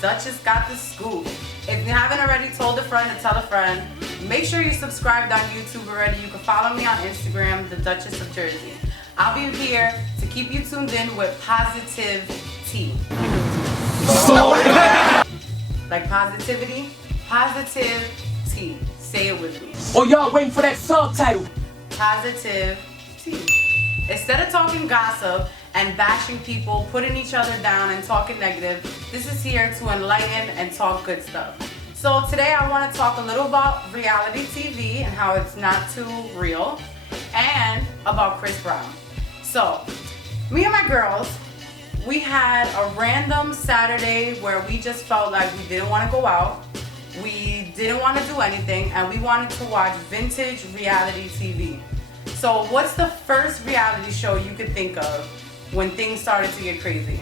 Duchess Got the Scoop. If you haven't already told a friend to tell a friend, make sure you're subscribed on YouTube already. You can follow me on Instagram, the Duchess of Jersey. I'll be here to keep you tuned in with positive tea. Like positivity? Positive tea. Say it with me. Oh, y'all waiting for that subtitle. Positive tea. Instead of talking gossip and bashing people, putting each other down and talking negative, this is here to enlighten and talk good stuff. So today I want to talk a little about reality TV and how it's not too real, and about Chris Brown. So, me and my girls, we had a random Saturday where we just felt like we didn't want to go out, we didn't want to do anything, and we wanted to watch vintage reality TV. So what's the first reality show you could think of when things started to get crazy?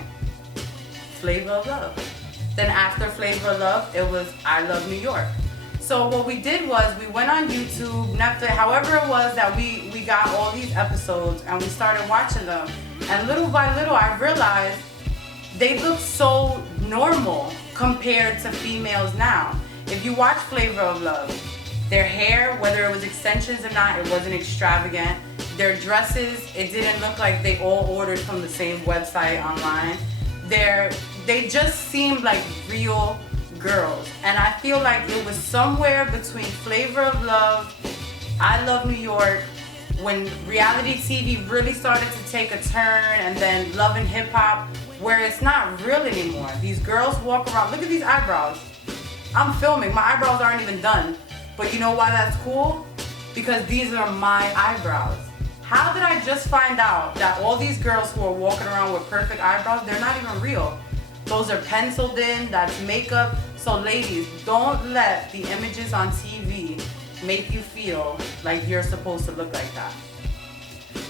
Flavor of Love. Then after Flavor of Love, it was I Love New York. So what we did was we went on YouTube, Netflix, however it was that we got all these episodes and we started watching them. And little by little I realized they look so normal compared to females now. If you watch Flavor of Love, their hair, whether it was extensions or not, it wasn't extravagant. Their dresses, it didn't look like they all ordered from the same website online. They just seemed like real girls. And I feel like it was somewhere between Flavor of Love, I Love New York, when reality TV really started to take a turn, and then Love and HipHop, where it's not real anymore. These girls walk around, look at these eyebrows. I'm filming, my eyebrows aren't even done. But you know why that's cool? Because these are my eyebrows. How did I just find out that all these girls who are walking around with perfect eyebrows, they're not even real? Those are penciled in, that's makeup. So ladies, don't let the images on TV make you feel like you're supposed to look like that.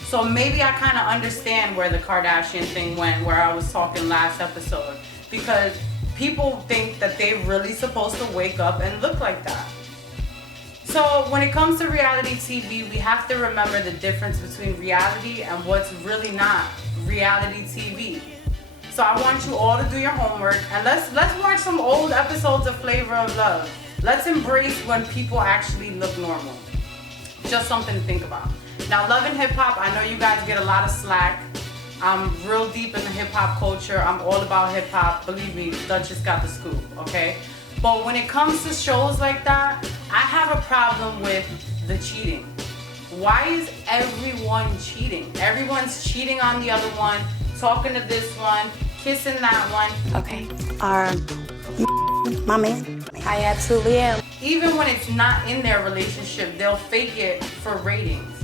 So maybe I kind of understand where the Kardashian thing went, where I was talking last episode. Because people think that they're really supposed to wake up and look like that. So when it comes to reality TV, we have to remember the difference between reality and what's really not reality TV. So I want you all to do your homework and let's watch some old episodes of Flavor of Love. Let's embrace when people actually look normal. Just something to think about. Now, Love and Hip Hop, I know you guys get a lot of slack. I'm real deep in the hip hop culture. I'm all about hip hop. Believe me, Duchess got the scoop, okay? But when it comes to shows like that, I have a problem with the cheating. Why is everyone cheating? Everyone's cheating on the other one, talking to this one, kissing that one. Okay, my man. I absolutely am. Even when it's not in their relationship, they'll fake it for ratings.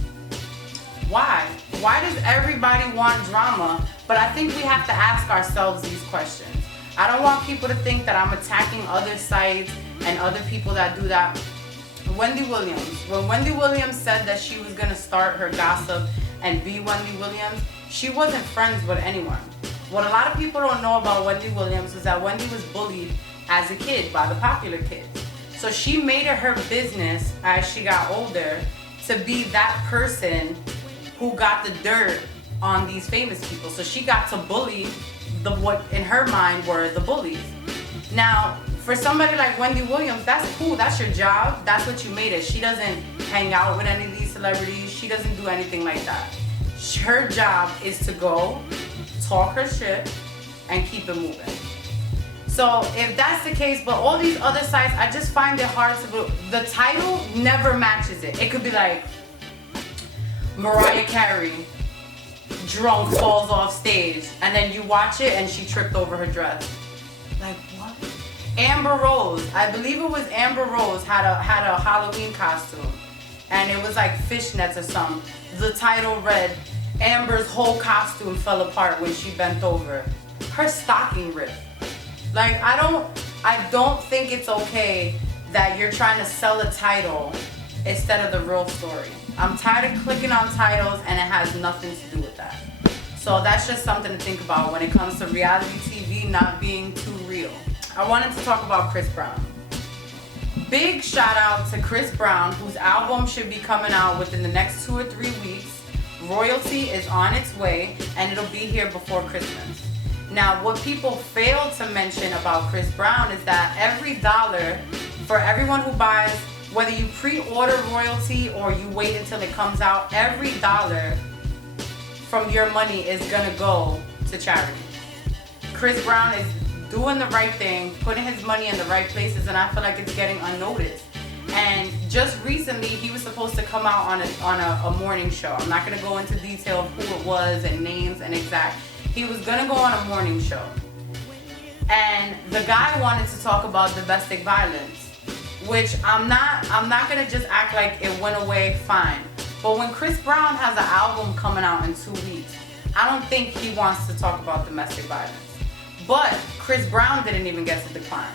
Why? Why does everybody want drama? But I think we have to ask ourselves these questions. I don't want people to think that I'm attacking other sites and other people that do that. Wendy Williams. When Wendy Williams said that she was going to start her gossip and be Wendy Williams, she wasn't friends with anyone. What a lot of people don't know about Wendy Williams is that Wendy was bullied as a kid by the popular kids. So she made it her business as she got older to be that person who got the dirt on these famous people. So she got to bully what in her mind were the bullies. Now, for somebody like Wendy Williams, that's cool, that's your job, that's what you made it. She doesn't hang out with any of these celebrities, she doesn't do anything like that. Her job is to go, talk her shit, and keep it moving. So if that's the case, but all these other sites, I just find it hard to, the title never matches it. It could be like, Mariah Carey, drunk, falls off stage, and then you watch it and she tripped over her dress. Like what? Amber Rose, I believe it was Amber Rose had a Halloween costume, and it was like fishnets or something. The title read, Amber's whole costume fell apart when she bent over. Her stocking ripped. Like I don't think it's okay that you're trying to sell a title instead of the real story. I'm tired of clicking on titles and it has nothing to do with that. So that's just something to think about when it comes to reality TV not being too real. I wanted to talk about Chris Brown. Big shout out to Chris Brown, whose album should be coming out within the next 2 or 3 weeks. Royalty is on its way and it'll be here before Christmas. Now, what people fail to mention about Chris Brown is that every dollar for everyone who buys, whether you pre-order royalty or you wait until it comes out, every dollar from your money is gonna go to charity. Chris Brown is doing the right thing, putting his money in the right places, and I feel like it's getting unnoticed. And just recently, he was supposed to come out on a morning show. I'm not gonna go into detail of who it was and names and exact. He was gonna go on a morning show, and the guy wanted to talk about domestic violence, which I'm not gonna just act like it went away. Fine, but when Chris Brown has an album coming out in 2 weeks, I don't think he wants to talk about domestic violence. But Chris Brown didn't even get to decline.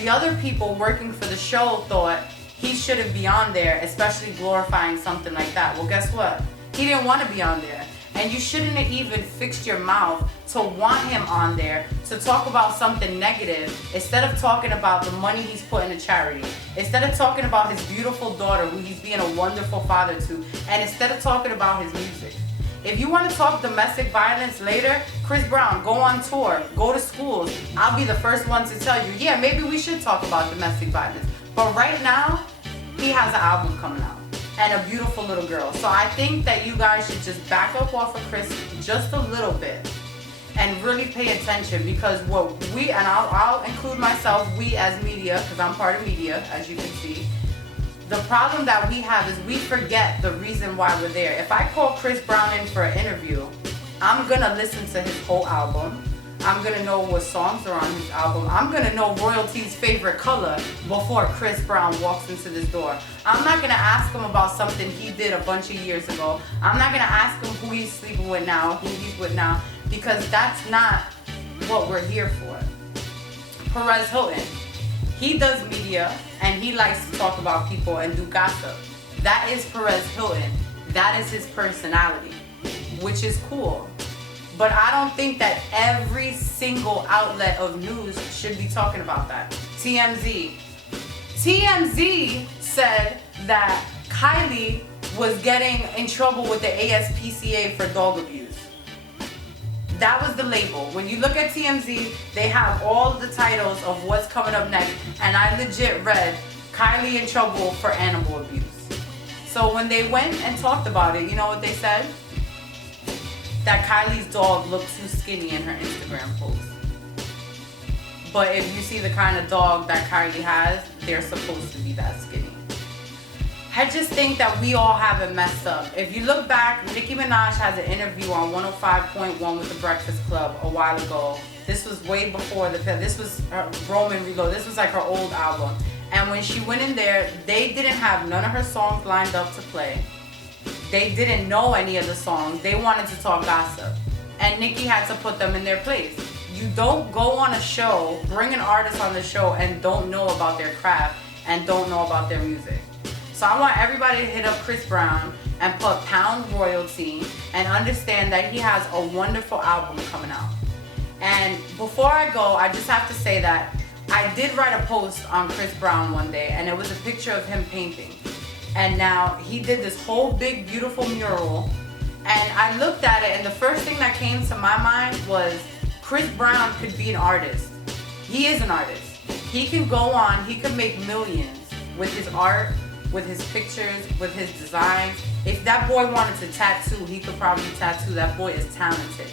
The other people working for the show thought he shouldn't be on there, especially glorifying something like that. Well, guess what? He didn't want to be on there. And you shouldn't have even fixed your mouth to want him on there to talk about something negative instead of talking about the money he's putting to charity, instead of talking about his beautiful daughter who he's being a wonderful father to, and instead of talking about his music. If you want to talk domestic violence later, Chris Brown, go on tour, go to schools. I'll be the first one to tell you, yeah, maybe we should talk about domestic violence. But right now, he has an album coming out and a beautiful little girl. So I think that you guys should just back up off of Chris just a little bit and really pay attention, because what we, and I'll include myself, we as media, because I'm part of media, as you can see, the problem that we have is we forget the reason why we're there. If I call Chris Brown in for an interview, I'm gonna listen to his whole album. I'm gonna know what songs are on his album. I'm gonna know royalty's favorite color before Chris Brown walks into this door. I'm not gonna ask him about something he did a bunch of years ago. I'm not gonna ask him who he's sleeping with now, who he's with now, because that's not what we're here for. Perez Hilton, he does media and he likes to talk about people and do gossip. That is Perez Hilton. That is his personality, which is cool. But I don't think that every single outlet of news should be talking about that. TMZ said that Kylie was getting in trouble with the ASPCA for dog abuse. That was the label. When you look at TMZ, they have all the titles of what's coming up next, and I legit read Kylie in trouble for animal abuse. So when they went and talked about it, you know what they said? That Kylie's dog looked too skinny in her Instagram post. But if you see the kind of dog that Kylie has, they're supposed to be that skinny. I just think that we all have it messed up. If you look back, Nicki Minaj has an interview on 105.1 with The Breakfast Club a while ago. This was way before this was Roman Reload. This was like her old album. And when she went in there, they didn't have none of her songs lined up to play. They didn't know any of the songs. They wanted to talk gossip. And Nicki had to put them in their place. You don't go on a show, bring an artist on the show, and don't know about their craft and don't know about their music. So I want everybody to hit up Chris Brown and put pound royalty and understand that he has a wonderful album coming out. And before I go, I just have to say that I did write a post on Chris Brown one day, and it was a picture of him painting. And now he did this whole big beautiful mural, and I looked at it, and the first thing that came to my mind was Chris Brown could be an artist. He is an artist. He can go on, he could make millions with his art, with his pictures, with his designs. If that boy wanted to tattoo, he could probably tattoo. That boy is talented.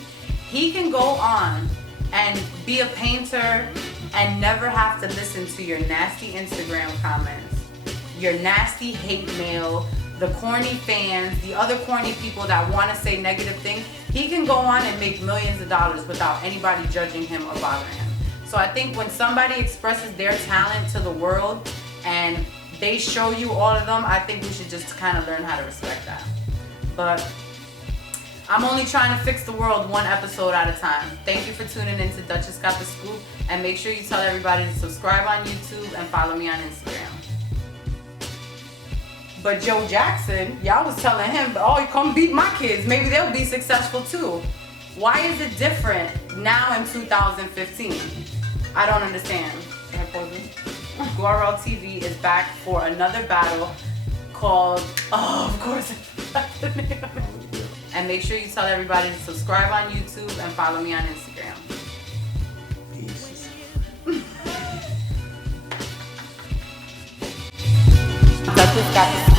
He can go on and be a painter and never have to listen to your nasty Instagram comments, your nasty hate mail, the corny fans, the other corny people that want to say negative things. He can go on and make millions of dollars without anybody judging him or bothering him. So I think when somebody expresses their talent to the world and they show you all of them, I think we should just kind of learn how to respect that. But I'm only trying to fix the world one episode at a time. Thank you for tuning in to Duchess Got the Scoop, and make sure you tell everybody to subscribe on YouTube and follow me on Instagram. But Joe Jackson, y'all was telling him, oh, come beat my kids. Maybe they'll be successful too. Why is it different now in 2015? I don't understand. Can I pause it? GoRL TV is back for another battle called, oh, of course, I forgot the name of it. And make sure you tell everybody to subscribe on YouTube and follow me on Instagram. Duchess got the